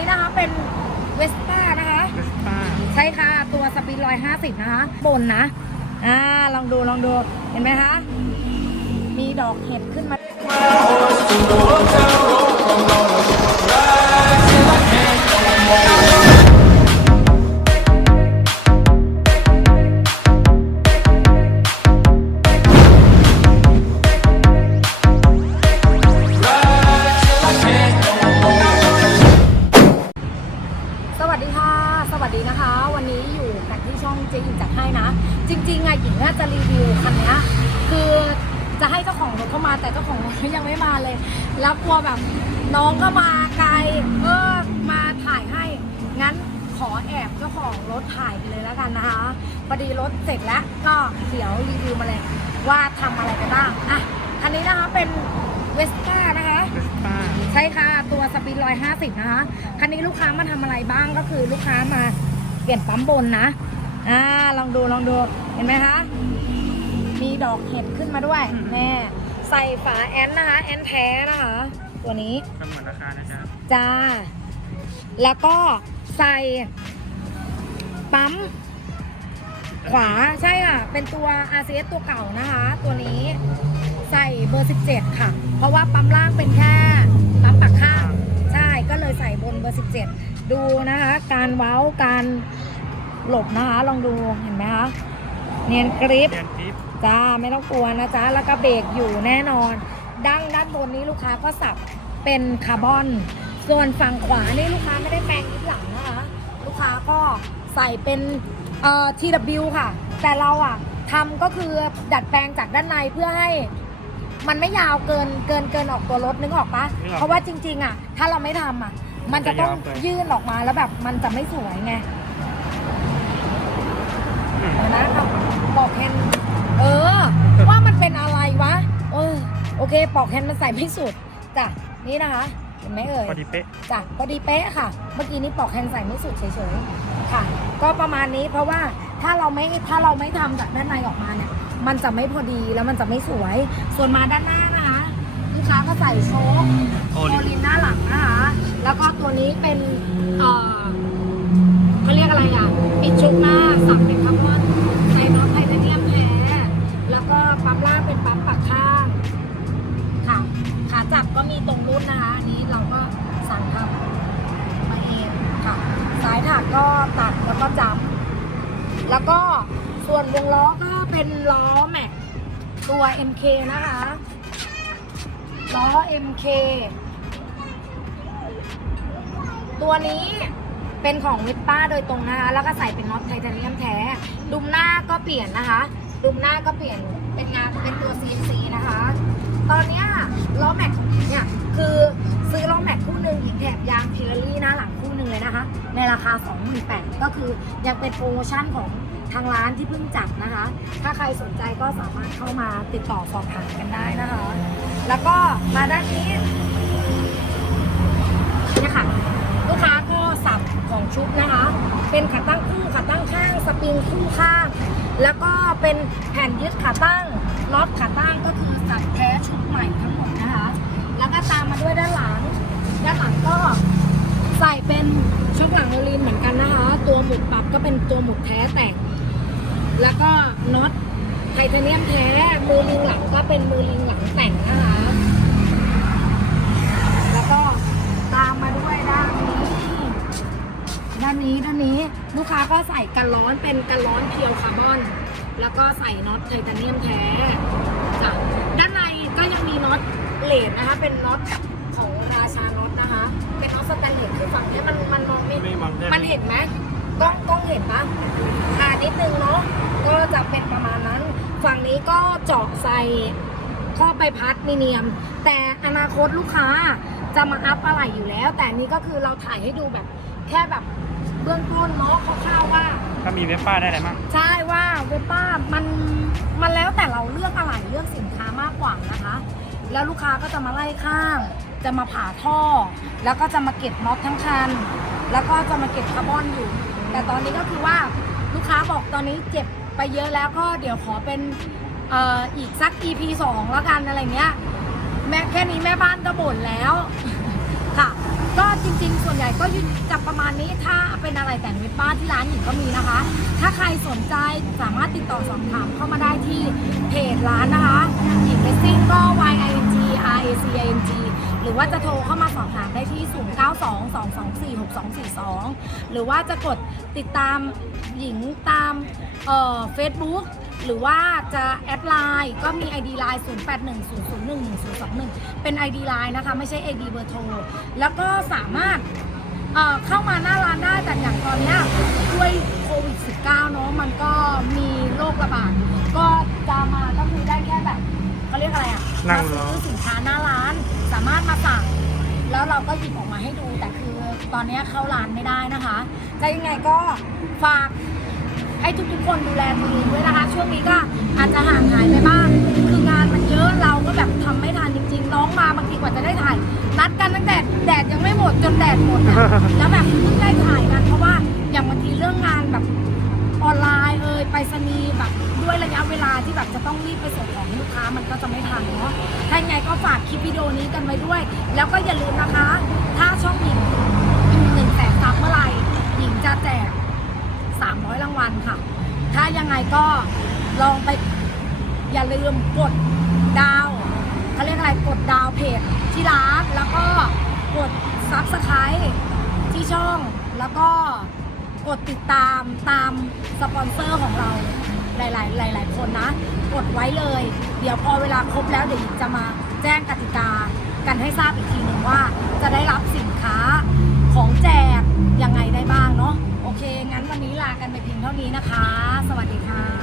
นี้นะคะเป็นเวสป้านะคะเวสป้าใช่ค่ะ ตัวสปีดร้อยห้าสิบนะคะ บนนะ อ่า ลองดู ลองดู เห็นไหมคะ มีดอกเห็ดขึ้นมา มาแต่เจ้าของรถยังไม่มาเลย แล้วกลัวแบบน้องก็มาไกลเออมาถ่ายให้ งั้นขอแอบเจ้าของรถถ่ายไปเลยแล้วกันนะคะพอดีรถเสร็จแล้วก็เดี๋ยวรีวิวมาเลยว่าทำอะไรกันบ้างอะคันนี้นะคะเป็นเวสป้านะคะเวสป้าใช่ค่ะ ตัวสปีดร้อยห้าสิบนะคะ คันนี้ลูกค้ามาทำอะไรบ้างก็คือลูกค้ามาเปลี่ยนปั๊มบนนะ อ่า ลองดูลองดู เห็นไหมคะ มีดอกเห็ดขึ้นมาด้วยอืมแน่ ใส่ฝาแอนนะคะ แอนแท้นะคะ ตัวนี้กำหนดราคานะครับจ้า แล้วก็ใส่ปั๊มขวาใช่ค่ะ เป็นตัว RCS ตัวเก่านะคะ ตัวนี้ใส่เบอร์ 17 ค่ะ เพราะว่าปั๊มล่างเป็นแค่ปั๊มปากข้างใช่ก็เลยใส่บนเบอร์ 17 ดูนะคะ การเว้าการหลบนะคะ ลองดูเห็นไหมคะเนียนกริปเรียนทิป จ้าไม่ต้องกลัวนะจ๊ะแล้วก็เบรกอยู่แน่นอน ดั้งด้านบนนี้ลูกค้าก็สับเป็นคาร์บอน ส่วนฝั่งขวานี่ลูกค้าไม่ได้แปลงยึดหลังนะคะลูกค้าก็ใส่เป็นเอ่อ TW ค่ะ แต่เราอะทำก็คือดัดแปลงจากด้านในเพื่อให้มันไม่ยาวเกินเกินเกินออกตัวรถนึกออกปะเพราะว่าจริง ๆ อะ ถ้าเราไม่ทำอะ มันจะต้องยื่นออกมาแล้วแบบมันจะไม่สวยไงอืมเดี๋ยวนะครับปอกแฮนด์เออว่ามัน เป็นอะไรวะเออโอเคปอกแฮนด์มันใส่ไม่สุดจ้ะนี่นะคะเห็นไหมเอ่ยพอดีเป๊ะจ้ะพอดีเป๊ะค่ะ เมื่อกี้นี้ปอกแฮนด์ใส่ไม่สุดเฉยๆค่ะ ก็ประมาณนี้เพราะว่าถ้าเราไม่ถ้าเราไม่ทำจากด้านในออกมาเนี่ย มันจะไม่พอดีแล้วมันจะไม่สวย ส่วนมาด้านหน้านะคะลูกค้าก็ใส่โชคโอโอลิลินหน้าหลังนะคะแล้วก็ตัวนี้เป็นเอ่อเขาเรียกอะไรอะปิดชุกหน้าสับเป็นคาร์บอน แล้วก็ส่วนวงล้อก็เป็นล้อแม็กตัว MK นะคะล้อ MK ตัวนี้เป็นของวิปป้าโดยตรงนะคะ แล้วก็ใส่เป็นน็อตไทเทเนียมแท้ ดุมหน้าก็เปลี่ยนนะคะ ดุมหน้าก็เปลี่ยนเป็นงานเป็นตัว CNC นะคะ ตอนนี้ล้อแม็กของหญิงเนี่ย คือซื้อล้อแม็กคู่หนึ่งหญิงแถบยางพิลลี่ น้าหลังคู่หนึ่งเลยนะคะ ในราคา 28,000ก็คือยังเป็นโปรโมชั่นของทางร้านที่เพิ่งจัดนะคะ ถ้าใครสนใจก็สามารถเข้ามาติดต่อสอบถามกันได้นะคะ แล้วก็มาด้านนี้นี่ค่ะลูกค้าก็สับของชุดนะคะ เป็นขาตั้งคู่ขาตั้งข้างสปริงคู่ข้างแล้วก็เป็นแผ่นยึดขาตั้งน็อตขาตั้งก็คือสับแท้ชุดใหม่ทั้ง ตัวหมุดแท้แต่ง แล้วก็น็อตไทเทเนียมแท้ มือลิงหลังก็เป็นมือลิงหลังแต่งนะคะแล้วก็ตามมาด้วยด้านนี้ ด้านนี้ด้านนี้ลูกค้าก็ใส่กันร้อนเป็นกันร้อนเพียวคาร์บอน แล้วก็ใส่น็อตไทเทเนียมแท้จ้ะด้านในก็ยังมีน็อตเลดนะคะ เป็นน็อตของราชาน็อตนะคะ เป็นน็อตสแตนเลสคือฝั่งเนี้ยมันมันมองไม่ไม่มองได้มันเห็นไหม กล้องกล้องเห็นปะอ่านิดนึงเนาะก็จะเป็นประมาณนั้น ฝั่งนี้ก็เจาะใส่ข้อใบพัดมีเนียม แต่อนาคตลูกค้าจะมาอัพอะไรอยู่แล้ว แต่อันนี้ก็คือเราถ่ายให้ดูแบบแค่แบบเบื้องต้นเนาะคร่าวๆว่า ถ้ามีเวสป้าได้อะไรบ้างใช่ว่าเวบป้ามันมันแล้วแต่เราเลือกอะไรเลือกสินค้ามากกว่านะคะ แล้วลูกค้าก็จะมาไล่ข้าง จะมาผ่าท่อ แล้วก็จะมาเก็บน็อตทั้งคัน แล้วก็จะมาเก็บคาร์บอนอยู่ แต่ตอนนี้ก็คือว่าลูกค้าบอกตอนนี้เจ็บไปเยอะแล้วก็เดี๋ยวขอเป็นอออีกสัก EP 2แล้วกันอะไรเงี้ยแม่แค่นี้แม่บ้านก็บ่นแล้วค่ะ ก็จริงๆ ส่วนใหญ่ก็ยู่จะประมาณนี้ถ้าเป็นอะไรแต่งเว็บบ้านที่ร้านหญิงก็มีนะคะ ถ้าใครสนใจสามารถติดต่อสอบถามเข้ามาได้ที่เพจร้านนะคะหญิงเลสซิ่งก็ y i n g r a c i n g หรือว่าจะโทรเข้ามาสอบถามได้ที่ 0922246242 หรือว่าจะกดติดตามหญิงตามเอ่อ Facebook หรือว่าจะแอดไลน์ก็มี ID ไลน์0810011021 เป็น ID ไลน์นะคะ ไม่ใช่ ID เบอร์โทร แล้วก็สามารถเเข้ามาหน้าร้านได้แต่อย่างตอนเนี้ยด้วยโควิด -19 เนาะมันก็มีโรคระบาดก็จะมาก็คือได้แค่แบบ นั่มางรอ ซื้อสินค้าหน้าร้านสามารถมาสั่ง แล้วเราก็หยิบออกมาให้ดูแต่คือตอนนี้เข้าร้านไม่ได้นะคะจะยังไงก็ฝากให้ทุกๆคนดูแลตัวเองด้วยนะคะ ช่วงนี้ก็อาจจะห่างหายไปบ้างคืองานมันเยอะเราก็แบบทำไม่ทันจริง ๆ น้องมาบางทีกว่าจะได้ถ่ายนัดกันตั้งแต่แดดยังไม่หมดจนแดดหมดอะ แล้วแบบเพิ่งได้ถ่ายกันเพราะว่าอย่างบางทีเรื่องงานแบบออนไลน์ ยไปรษณีย์แบบด้วยระยะเวลาที่แบบจะต้องรีบไปส่งของให้ลูกค้ามันก็จะไม่ทันเนาะถ้ายังไงก็ฝากคลิปวิดีโอนี้กันไว้ด้วย แล้วก็อย่าลืมนะคะ ถ้าช่องหญิงหนึ่งแสนซับเมื่อไหร่หญิงจะแจก300รางวัลค่ะ ถ้ายังไงก็ลองไปอย่าลืมกดดาวเขาเรียกอะไรกดดาวเพจที่ร้านแล้วก็กดซับสไครต์ที่ช่องแล้วก็ กดติดตามตามสปอนเซอร์ของเราหลายๆ หลาย ๆ คนนะ กดไว้เลย เดี๋ยวพอเวลาครบแล้วเดี๋ยวหญิงจะมาแจ้งกติกากันให้ทราบอีกทีหนึ่งว่า จะได้รับสินค้าของแจกยังไงได้บ้างเนาะโอเค งั้นวันนี้ลากันไปเพียงเท่านี้นะคะ สวัสดีค่ะ